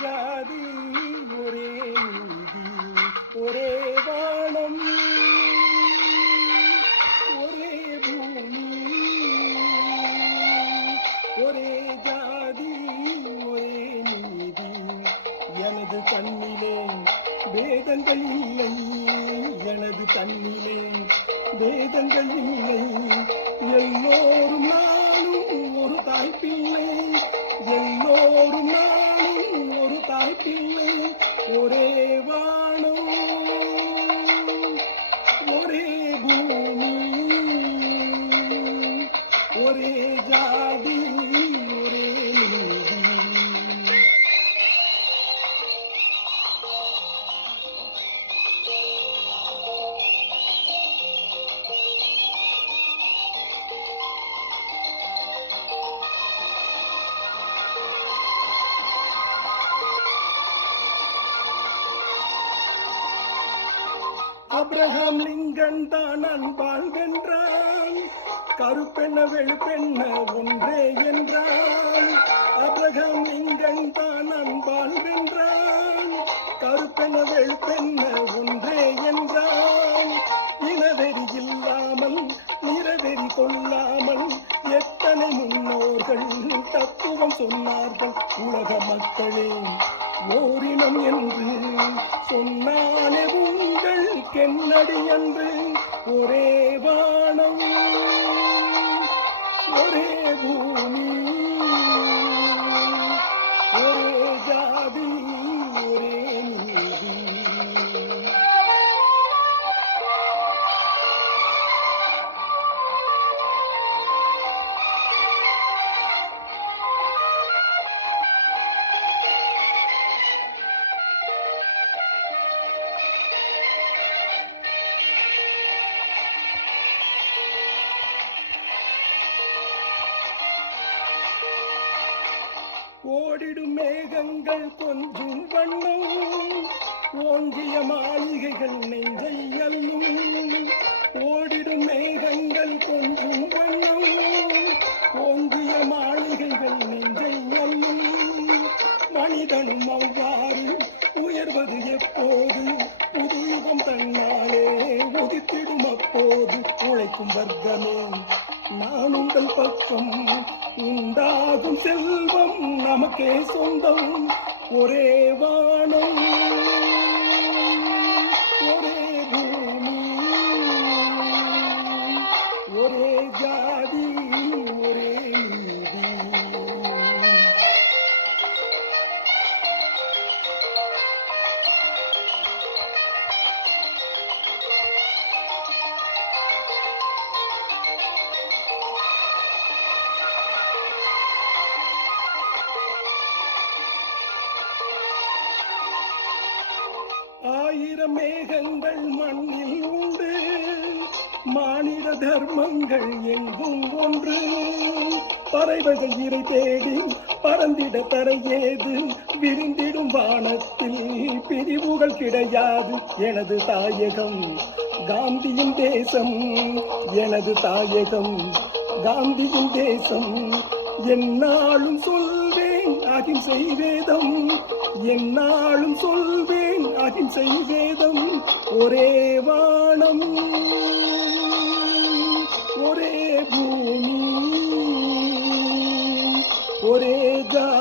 ஜாதி ஒரே நீதி ஒரே வானம் ஒரே பூமி ஒரே ஜாதி ஒரே நீதி. எனது கண்ணிலே வேதங்கள் இல்லை, எனது கண்ணிலே வேதங்கள் இல்லை. எல்லோரும் நானும் ஒரு தாய்ப்பிள்ளை, எல்லோரும் நானும் ஒரு தாய்ப்பிள்ளை. ஒரே வானம் ஒரே பூமி ஒரே ஜாதி ஒரே நீதி. அப்ரஹாம் லிங்கன் தான் அன்பால் வென்றான், கருப்பெண்ண வெளுப்பெண்ண ஒன்றே என்றான். அப்ரஹாம் லிங்கன் தான் அன்பால் வென்றான், கருப்பெண்ண வெளுப்பெண்ண ஒன்றே என்றான். இனவெறி இல்லாமல் நிறவெறி கொள்ளாமல் எத்தனை முன்னோர்கள் தத்துவம் சொன்னார்கள். உலக மக்களே ஓரினம் என்று சொன்னானே உங்கள் கென்னடி என்று. ஒரே வானம் ஒரே பூமி ஒரே ஜாதி ஒரே நீதி. ஓடிடும் மேகங்கள் கொஞ்சும் வண்ணம், ஓங்கிய மாளிகைகள் நெஞ்சை அல்லும். ஓடிடும் மேகங்கள் கொஞ்சும் வண்ணம், ஓங்கிய மாளிகைகள் நெஞ்சை அல்லும். மனிதனும் அவ்வாறு உயர்வது எப்போது? புது யுகம் தன்னாலே உதித்திடும் அப்போது. உழைக்கும் வர்க்கமே நான் உங்கள் பக்கம், உண்டாகும் செல்வம் நமக்கே சொந்தம். ஒரே வானம் ஒரே பூமி ஒரே ஜாதி ஒரே நீதி. ஆயிரம் மேகங்கள் மண்ணில் உண்டு, மானிட தர்மங்கள் எங்கும் ஒன்று. பறவைகள் இறை தேடி பறந்திட தரை ஏது, விரிந்திடும் வானத்தில் பிரிவுகள் கிடையாது. எனது தாயகம் காந்தியின் தேசம், எனது தாயகம் காந்தியின் தேசம். என்னாலும் சொல்வேன் அகிம்சை வேதம், என்னாலும் சொல்வேன் அகிம்சை வேதம். ஒரே வானம் ஒரே பூமி ஒரே ஜாதி